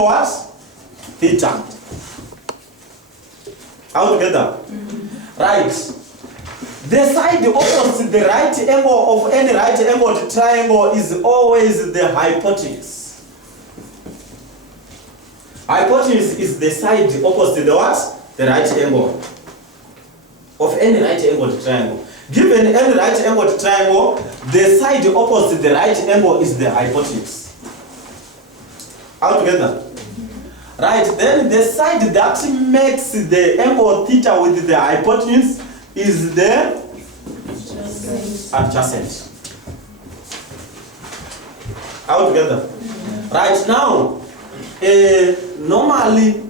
what? Theta. All together? Right. The side opposite the right angle of any right angled triangle is always the hypotenuse. Hypotenuse is the side opposite the what? The right angle of any right angled triangle. Given any right angled triangle, the side opposite the right angle is the hypotenuse. All together? Right, then the side that makes the angle theta with the hypotenuse is the adjacent. All together? Right, now, normally,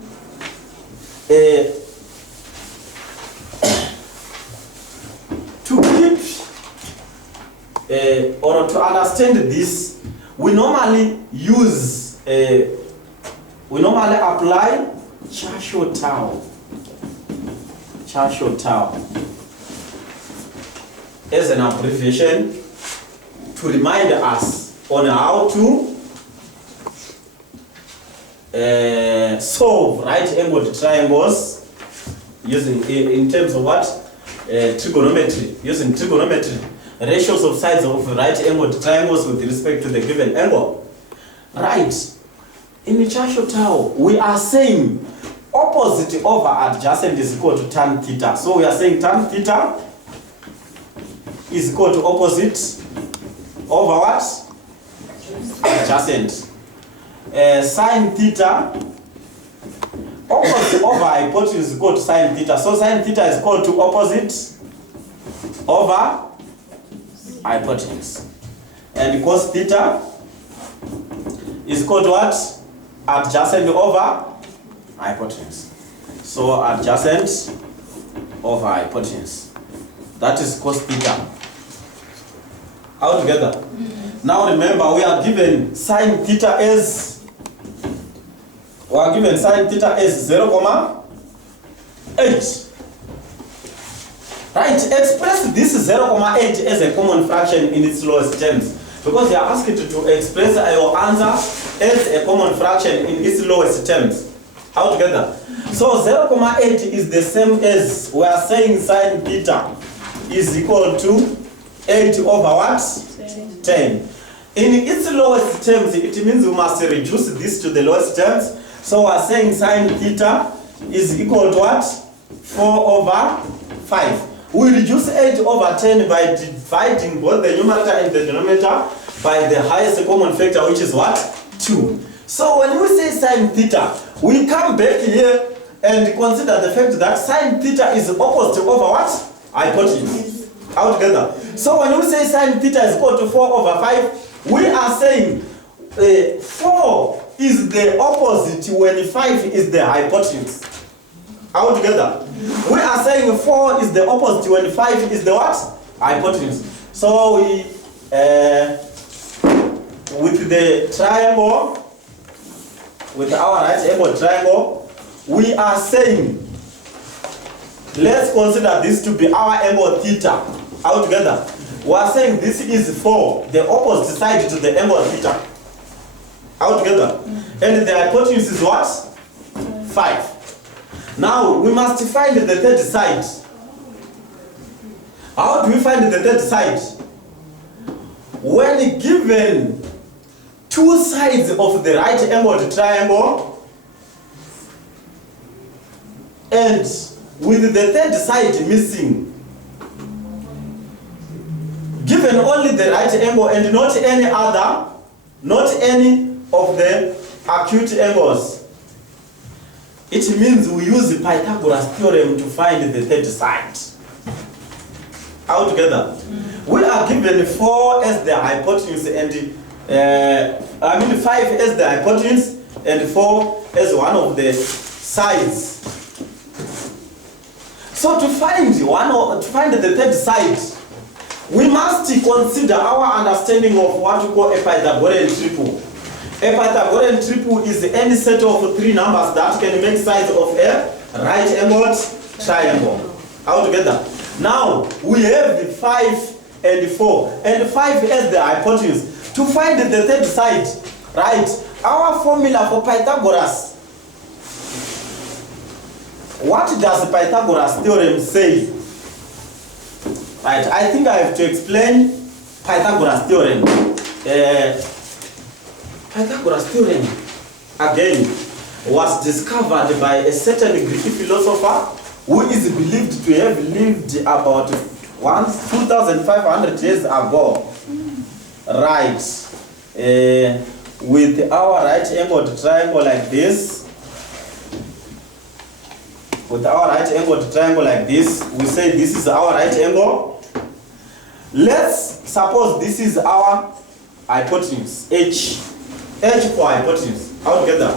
to keep or to understand this, we normally use we normally apply Churchill tau as an abbreviation to remind us on how to solve right-angled triangles using in terms of what? Trigonometry, using trigonometry, ratios of sides of right-angled triangles with respect to the given angle. Right. In the Churchill tau, we are saying opposite over adjacent is equal to tan theta. So we are saying tan theta is equal to opposite over what? Adjacent. Sine theta, opposite over hypotenuse is equal to sine theta. So sine theta is equal to opposite over hypotenuse. And cos theta is equal to what? Adjacent over hypotenuse. So adjacent over hypotenuse. That is cos theta. All together. Now remember, we are given sine theta as 0.8. Right, express this 0.8 as a common fraction in its lowest terms. Because you are asked to express your answer as a common fraction in its lowest terms. All together. So 0.8 is the same as we are saying sine theta is equal to 8 over what? 10. In its lowest terms, it means we must reduce this to the lowest terms. So we are saying sine theta is equal to what? 4 over 5. We reduce 8 over 10 by dividing both the numerator and the denominator by the highest common factor, which is what? 2. So when we say sine theta, we come back here and consider the fact that sine theta is opposite over what? Hypotenuse. All together. So when we say sine theta is equal to 4 over 5, we are saying 4 is the opposite when 5 is the hypotenuse. All together. We are saying 4 is the opposite when 5 is the what? Hypotenuse. So we, with the triangle, with our right angle triangle, we are saying, let's consider this to be our angle theta. All together. We are saying this is 4, the opposite side to the angle theta. All together. And the hypotenuse is what? 5. Now we must find the third side. How do we find the third side? When given two sides of the right angled triangle and with the third side missing, given only the right angle and not any other, not any of the acute angles, it means we use the Pythagoras theorem to find the third side. All together. We are given 4 as the hypotenuse and 5 as the hypotenuse and 4 as one of the sides. So to find the third side, we must consider our understanding of what we call a Pythagorean triple. A Pythagorean triple is any set of 3 numbers that can make sides of a right-angled triangle. All together. Now we have the 5 and 4, and 5 as the hypotenuse. To find the third side, right? our formula for Pythagoras. What does Pythagoras theorem say? Right, I think I have to explain Pythagoras theorem. Pythagoras theorem, again, was discovered by a certain Greek philosopher who is believed to have lived about 2,500 years ago. Right, with our right-angled triangle like this. With our right-angled triangle like this, we say this is our right angle. Let's suppose this is our hypotenuse, H for hypotenuse, all together.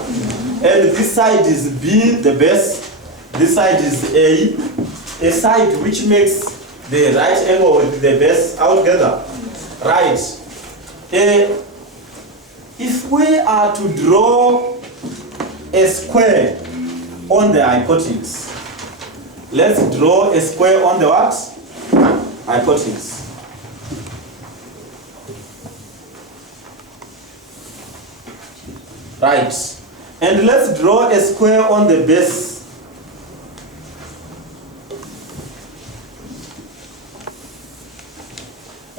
And this side is B, the base. This side is A side which makes the right angle with the base, all together. Right. If we are to draw a square on the hypotenuse, let's draw a square on the what? Hypotenuse. Right. And let's draw a square on the base.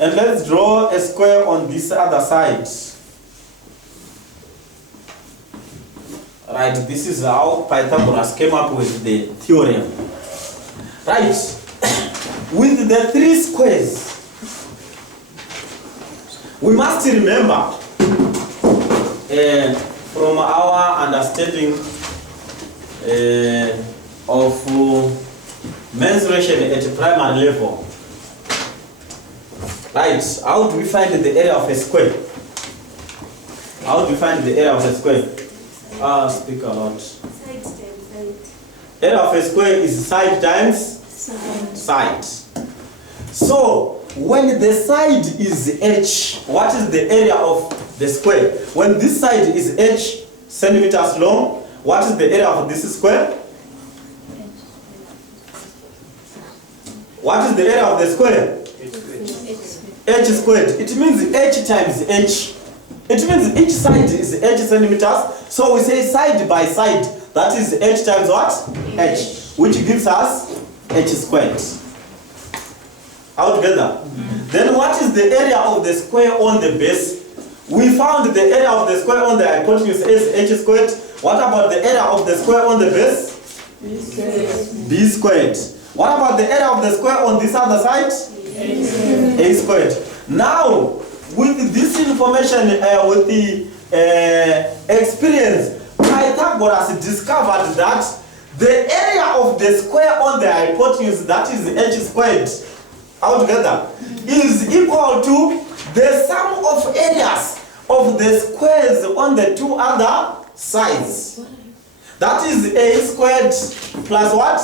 And let's draw a square on this other side. Right, this is how Pythagoras came up with the theorem. Right, with the three squares, we must remember from our understanding of mensuration at primary level. Right, how do we find the area of a square? How do we find the area of a square? Speak a lot. Side times side. Area of a square is side times side. So when the side is h, what is the area of the square? When this side is h centimeters long, what is the area of this square? What is the area of the square? H squared. It means h times h. It means each side is h centimeters. So we say side by side. That is h times what? H. Which gives us h squared. All together. Then what is the area of the square on the base? We found the area of the square on the hypotenuse is h squared. What about the area of the square on the base? B squared. What about the area of the square on this other side? A squared. Now, with this information, with the experience, Pythagoras discovered that the area of the square on the hypotenuse, that is h squared, altogether, is equal to the sum of areas of the squares on the two other sides. That is a squared plus what?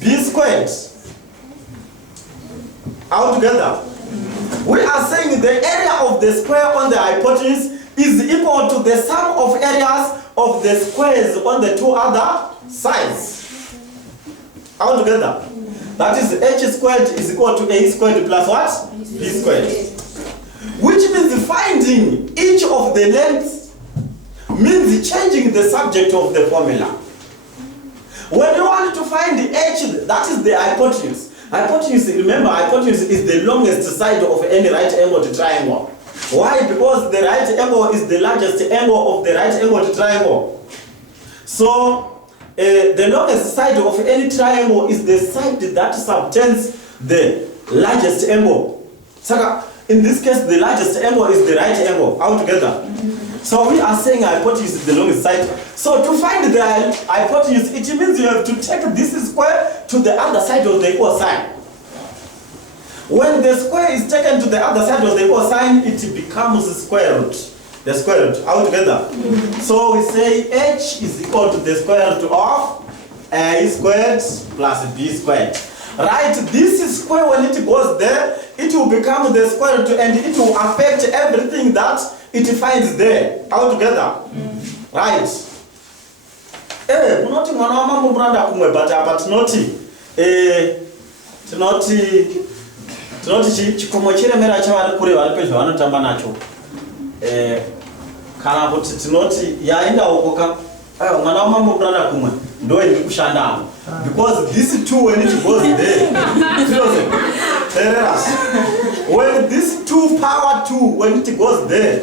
B squared. Altogether. We are saying the area of the square on the hypotenuse is equal to the sum of areas of the squares on the two other sides. Altogether. That is h squared is equal to a squared plus what? B squared. Which means finding each of the lengths means changing the subject of the formula. When you want to find the h, that is the hypotenuse. Hypotenuse, remember, hypotenuse is the longest side of any right-angled triangle. Why? Because the right angle is the largest angle of the right-angled triangle. So, the longest side of any triangle is the side that subtends the largest angle. So, in this case, the largest angle is the right angle altogether. So we are saying hypotenuse is the longest side. So to find the hypotenuse, it means you have to take this square to the other side of the equal sign. When the square is taken to the other side of the equal sign, it becomes the square root. The square root altogether. So we say h is equal to the square root of a squared plus b squared. Right, this square, when it goes there, it will become the square root and it will affect everything that it finds there altogether. Right. Unoti mwana wa mambo branda kumwe but tinoti chikomo chiremera chavari kure vari pedyo vanotamba nacho. kana kuti tinoti yaenda ukoka mwana wamamurana kumwe ndo iri kushanda because this two when it goes there when this 2 power 2 when it goes there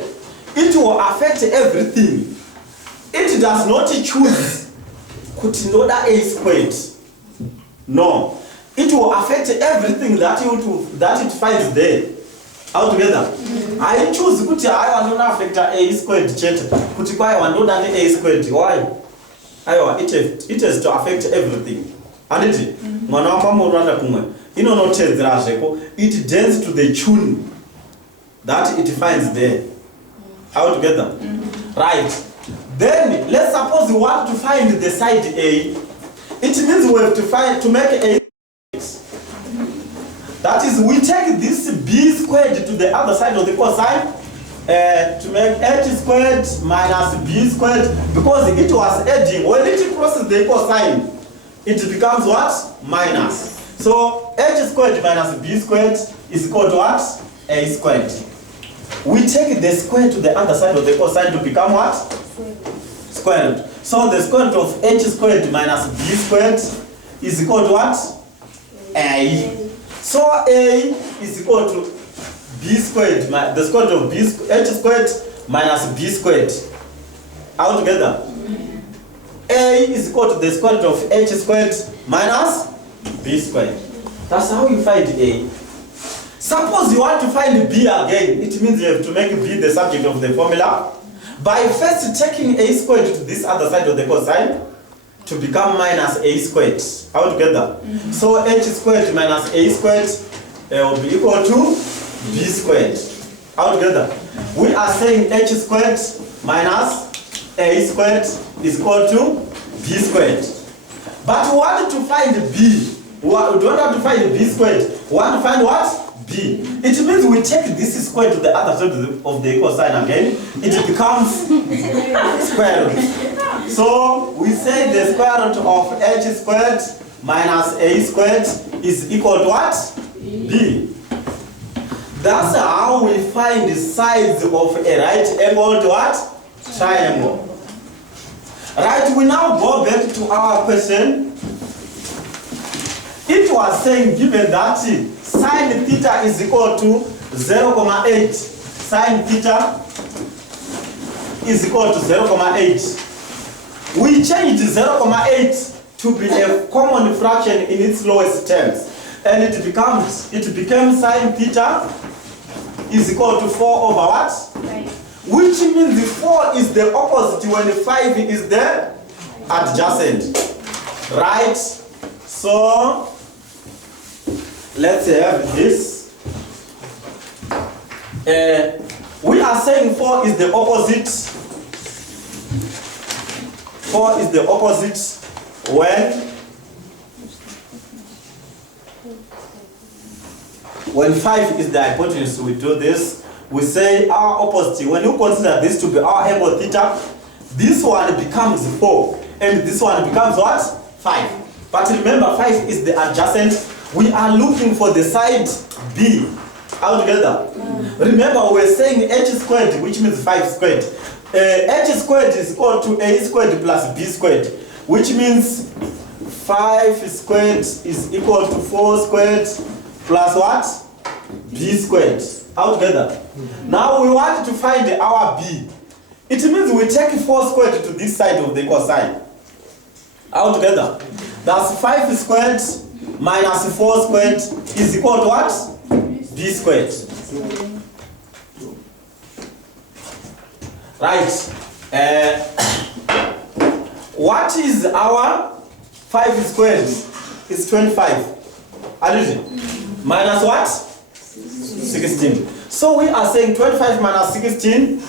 it will affect everything. It does not choose kuti ndoda a squared. No, it will affect everything that it finds there altogether. I choose kuti I want to affect a squared chete kuti kwai wandoda a squared. Why? It has to affect everything. And it mwana wamamuranda kumwe inonotedzera zveko it dance to the tune that it finds there altogether. Right, then let's suppose we want to find the side A. It means we have to make a. That is, we take this b squared to the other side of the cosine to make h squared minus b squared, because it was edging. When it crosses the cosine, it becomes what? Minus. So h squared minus b squared is equal to what? A squared. We take the square to the other side of the cosine to become what? Square root. So the square root of h squared minus b squared is equal to what? A. So A is equal to b squared, the square root of h squared minus b squared. All together. A is equal to the square root of h squared minus b squared. That's how you find A. Suppose you want to find b again, it means you have to make b the subject of the formula by first taking a squared to this other side of the cosine to become minus a squared all together. So h squared minus a squared will be equal to b squared all together. We are saying h squared minus a squared is equal to b squared. But we want to find b. We don't want to find b squared. We want to find what? B. It means we take this square to the other side of the cosine again. It becomes square root. So we say the square root of h squared minus a squared is equal to what? B. That's how we find the sides of a right angle to what? Triangle. Right, we now go back to our question. It was saying, given that sine theta is equal to 0,8, sine theta is equal to 0,8. We changed 0,8 to be a common fraction in its lowest terms, and it became sine theta is equal to 4 over what? Right. Which means the 4 is the opposite when 5 is the adjacent. Right? So let's have this. We are saying 4 is the opposite. 4 is the opposite when 5 is the hypotenuse. We do this. We say our opposite. When you consider this to be our angle theta, this one becomes 4, and this one becomes what? 5. But remember, 5 is the adjacent. We are looking for the side B altogether. Remember, we're saying h squared, which means 5 squared. H squared is equal to a squared plus b squared, which means 5 squared is equal to 4 squared plus what? B squared altogether. Now we want to find our b. It means we take 4 squared to this side of the cosine altogether. That's 5 squared minus 4 squared is equal to what? B squared. Right. What is our 5 squared? It's 25. Addition. Minus what? 16. So we are saying 25 minus 16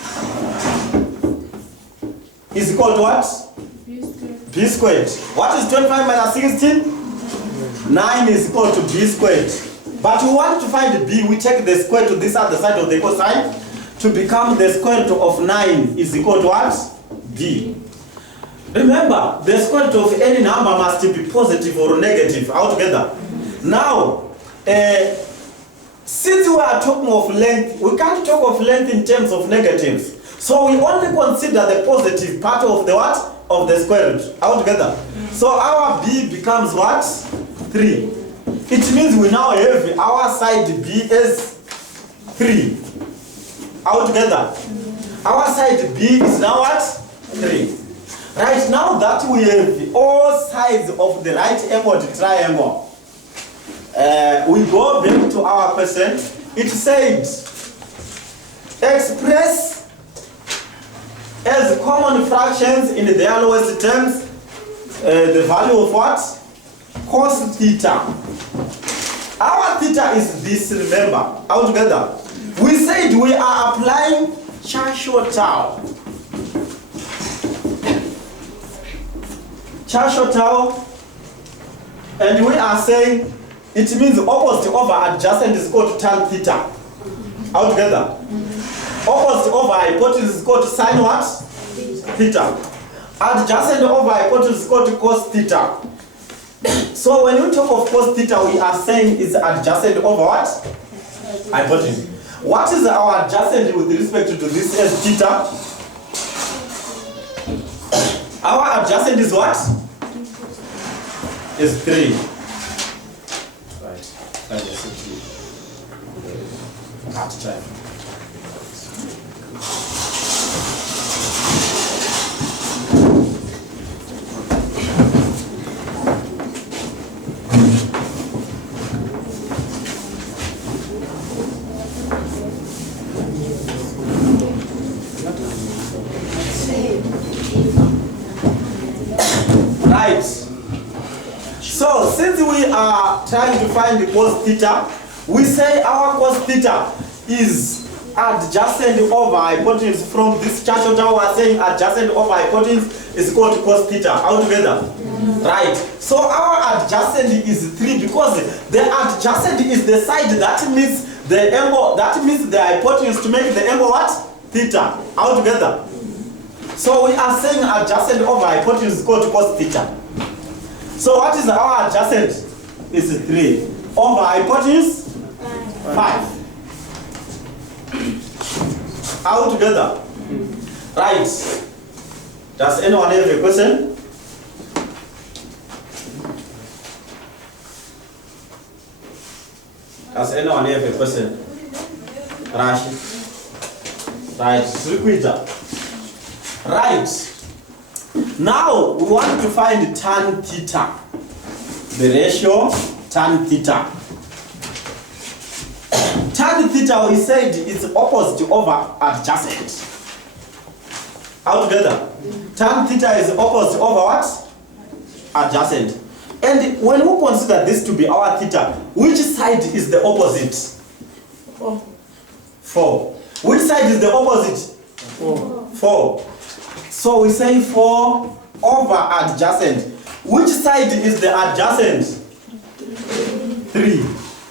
is equal to what? B squared. What is 25 minus 16? 9 is equal to b squared. But we want to find b. We take the square to this other side of the cosine to become the square root of 9 is equal to what? B. Remember, the square root of any number must be positive or negative altogether. Now, since we are talking of length, we can't talk of length in terms of negatives. So we only consider the positive part of the what? Of the square root. Altogether. So our b becomes what? 3. It means we now have our side b as 3. Altogether. Our side b is now what? 3. Right, now that we have all sides of the right angled triangle, we go back to our question. It said, express as common fractions in their lowest terms the value of what? Cos theta. Our theta is this, remember, altogether. We said we are applying Churchill tau. Churchill tau, and we are saying it means opposite over adjacent is equal to tan theta. Altogether. Opposite over hypotenuse is equal to sine what? Theta. Adjacent over hypotenuse is equal to cos theta. So when we talk of cos theta, we are saying it's adjacent over what? Hypotenuse. What is our adjacent with respect to this as theta? Our adjacent is what? Is 3. Right. Cut time. Right. So since we are trying to find the cos theta, we say our cos theta is adjacent over hypotenuse from this Churchill tau. We are saying adjacent over hypotenuse is equal to cos theta altogether. Right. So our adjacent is 3 because the adjacent is the side that meets the angle, that meets the hypotenuse to make the angle what? Theta altogether. So we are saying adjacent over hypotenuse is equal to cos theta. So what is our adjacent? Is 3 over hypotenuse 5. Altogether. Right. Does anyone have a question? Does anyone have a question? Rashi. Right. Repeater. Right. Now we want to find tan theta. The ratio tan theta. Tan theta, we said, is opposite over adjacent. Altogether. Tan theta is opposite over what? Adjacent. And when we consider this to be our theta, which side is the opposite? 4. Which side is the opposite? 4. So we say 4 over adjacent. Which side is the adjacent? 3.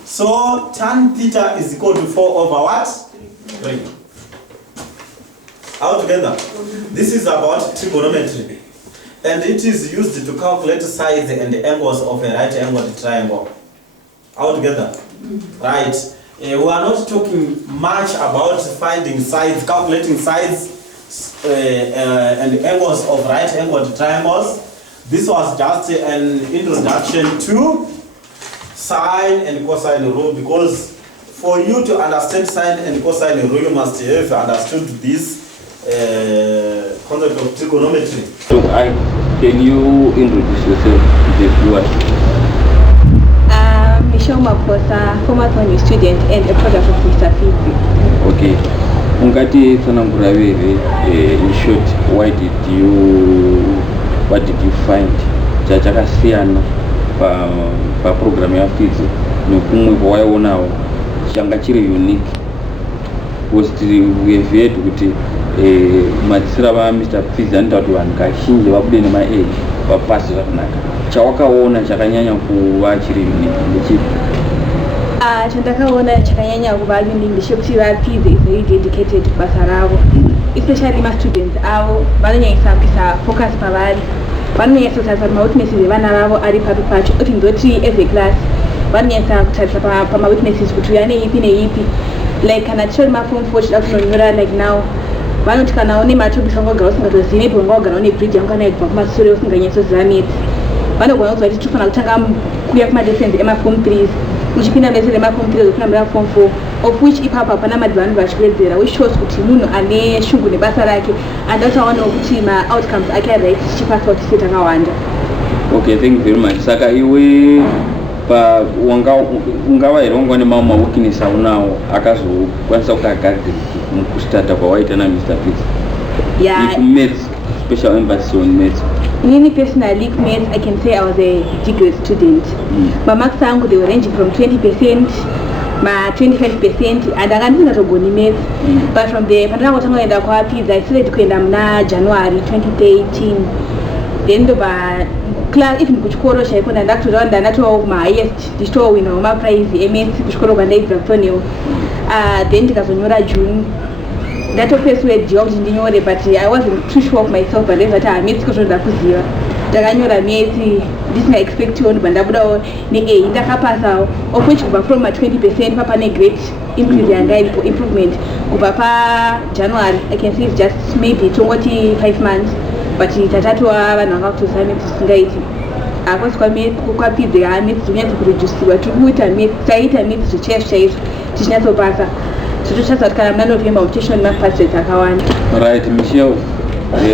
So tan theta is equal to 4 over what? 3. Altogether. This is about trigonometry. And it is used to calculate sides and angles of a right angled triangle. Altogether. Right. We are not talking much about finding sides, calculating sides and angles of right angled triangles. This was just an introduction to sine and cosine rule, because for you to understand sine and cosine rule, you must have understood this concept of trigonometry. So can you introduce yourself to the viewers? Michelle Maposa, former Tony student and a product of Mr. Pfidze. Okay. Ungati sanambura wewe, in short, what did you find chakasiyana pa program ya Pfidze nokumwe kwawaiwonawo changa chiri unique? Because we have heard kuti madzisira va Mr. Pfidze anoita kuti vanhu kazhinji vabude nema-A vapasi zvakanaka. Chawakaona chakanyanya kuva chiri unique ndechipi? Chandakaona chakanyanya kuva unique ndechekuti Pfidze is very dedicated kubasa ravo, especially ma-students avo vanonyanyisa kuisa focus pavari, vanonyanyisa kutarisa ma-weaknesses evana vavo ari papi pacho, kuti ndoti as a class vanonyanyisa kutarisa pama-weaknesses kuti uya neipi neipi, like kana tichori ma-form 4 chida kunonyora like now vanoti kana une matopics angogara usingatozivi maybe ungagara une bridge yangana kubva kumashure usinganyatsoziva maths vanogona kuziva kuti tofanira kutanga kuuya kumalessons emaform 3s uchipinda lesson emaform 3 uchipinda form 4 of which ipapo hapana madhivano vachipedzera which shows kuti munhu ane shungu nebasa rake and achaonawo kuti ma-outcomes ake right chichipasa kuti state akawanda. Okay, thank you very much. Saka iwe ungava here wangova nemamwe maweakness aunawo akazokwanisa kukagarira mukustarta kwawaita naMr. Pfidze? Yeah. Maths, special emphasis on maths. Me personally, maths, I can say I was a G-grade student. My marks they were ranging from 20%, my 25%, and I didn't know maths. But from the Pfidze, I started to January 2013. Then the class even kuchikoro chaikona ndakutoraunda ndatowa my highest ndichitowina maprize eMaths kuchikoro kwandaibva Toneo. Then ndikazonyora June ndatopersuadiwa kuti ndinyore but I wasn't too sure of myself but ndaiva kuti Maths kotoda kuziva ndakanyora Maths ndisina expectiwo ndibva ndabudawo ne-A ndakapasawo of which kubva from 20% papane great increase yanga iripo improvement kubva paJanuary I can say it's just maybe tongoti 5 months but tatatowa vanhu vanga kutoziva Maths tisingaiti akwasi kwaPfidze Maths zvinyatso kureduciwa tirikuita Maths taita Maths zvichaizvo chaizvo tichinyatsopasa totoshasa kuti kana muna November muchishoni mapastrate akawanda. Right, Michelle,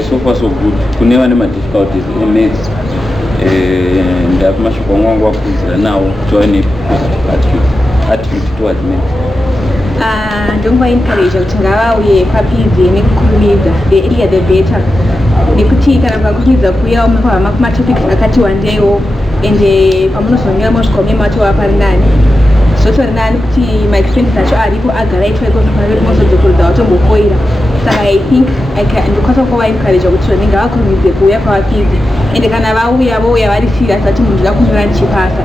so far so good. Kune vane ma-difficulties eMaths ndapi mashoko wangu wakudzira nawo join attitude towards Maths. Ndingoencourage kuti ngavauye kwaPfidze nekukurumidza the earlier the better nekuti kana pakurumidza kuuyawo mukavhama kumatopics akati wandeiwo ende pamunozonyora mosvika matowa pari nani zvotori nani kuti maexpenses acho aripo agara itwa iko zvofanira kuti mozodzokorodza watombofoira saka I think ndikwanisa kuvaencourage kuti vanenge vakurumidze kuuya kwaPfidze ende kana vauya vouya vari serious ati munhu ndoda kunyora ndichipasa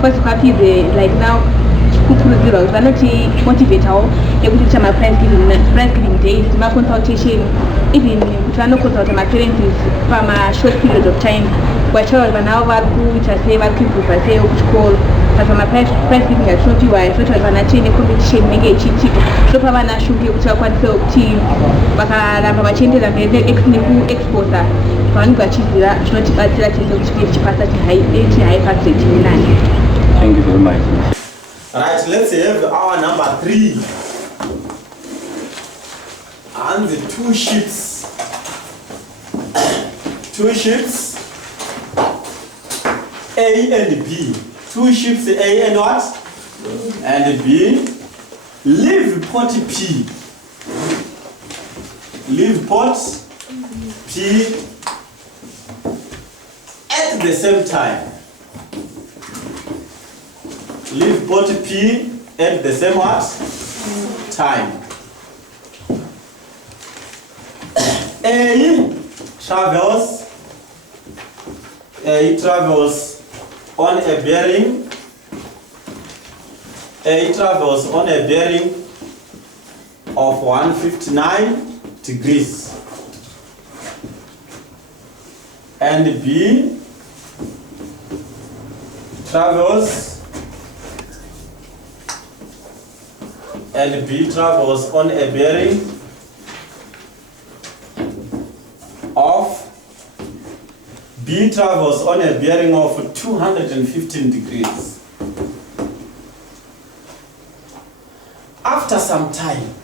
kwasi kwaPfidze like now kukurudzirwa kuti vanoti motivatewo nekuti ticha prize giving days maconsultation even kuti vanoconsulta maparents pamashort period of time vachaura kuti vana vavo vari kuita sei vari kuimprova sei kuchikoro but pamaprize giving atinopiwa zvinoita kuti vana tiine competition inenge ichiitika zvinopa vana shungu yekuti vakwanisewo kuti vakaramba vachienderera mberi nekuexposa pavanenge vachiziva zvinotibatsira tese kuti tive tichipasa tihigh pass rate inani. Thank you very much. Right, let's have our number 3. And the two sheets. Two sheets A and B. Two sheets A and what? And B. Leave pot P. Leave pot P at the same time. Leave pot P at the same what? Time. A travels on a bearing. A travels on a bearing of 159 degrees. And B travels on a bearing of 215 degrees. After some time,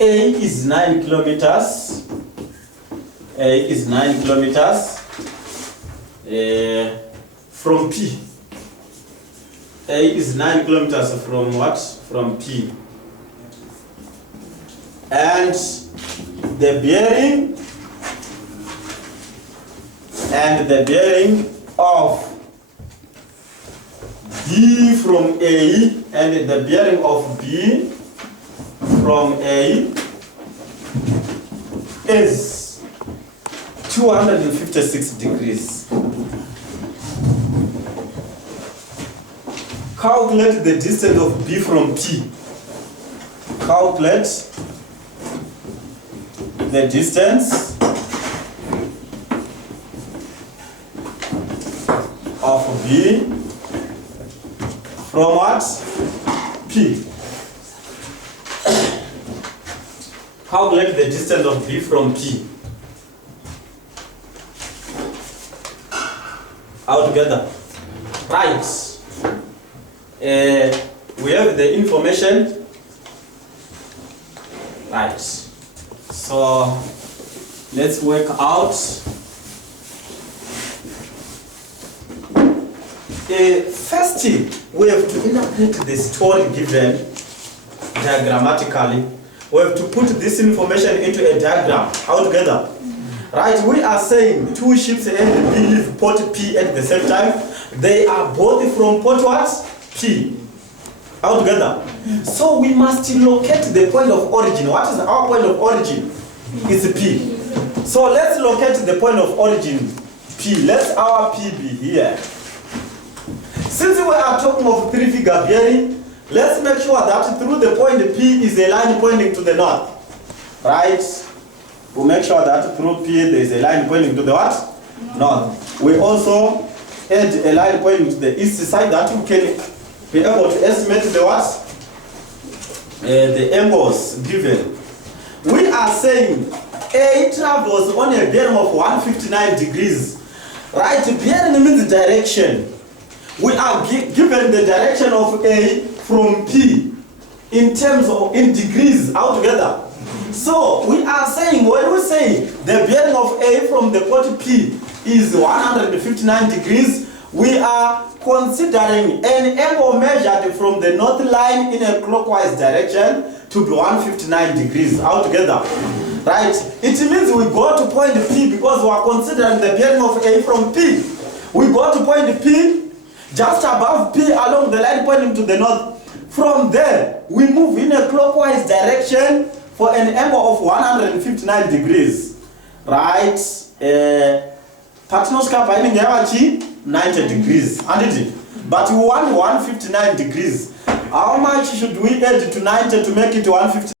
A is 9 kilometers. From P. A is 9 kilometers from what? From P. And the bearing of B from A and the bearing of B from A is 256 degrees. Calculate the distance of B from P. Calculate the distance of B from what? P. Calculate the distance of B from P. All together. Right. We have the information. Right. So let's work out. First, we have to interpret the story given diagrammatically. We have to put this information into a diagram altogether. Right, we are saying two ships A and B leave port P at the same time. They are both from port what? P. Altogether. So we must locate the point of origin. What is our point of origin? It's P. So let's locate the point of origin P. Let our P be here. Since we are talking of three-figure bearing, let's make sure that through the point P is a line pointing to the north. Right? We make sure that through P there is a line pointing to the what? North. We also add a line pointing to the east side that we can be able to estimate the what? The angles given. We are saying A travels on a bearing of 159 degrees. Right? Bearing means direction. We are given the direction of A from P in terms of in degrees altogether. So we are saying, when we say the bearing of A from the port P is 159 degrees, we are considering an angle measured from the north line in a clockwise direction to be 159 degrees altogether. Right? It means we go to point P because we are considering the bearing of A from P. We go to point P just above P along the line pointing to the north. From there, we move in a clockwise direction for an angle of 159 degrees. Right? Partnership binding 90 degrees. But we want 159 degrees. How much should we add to 90 to make it 159?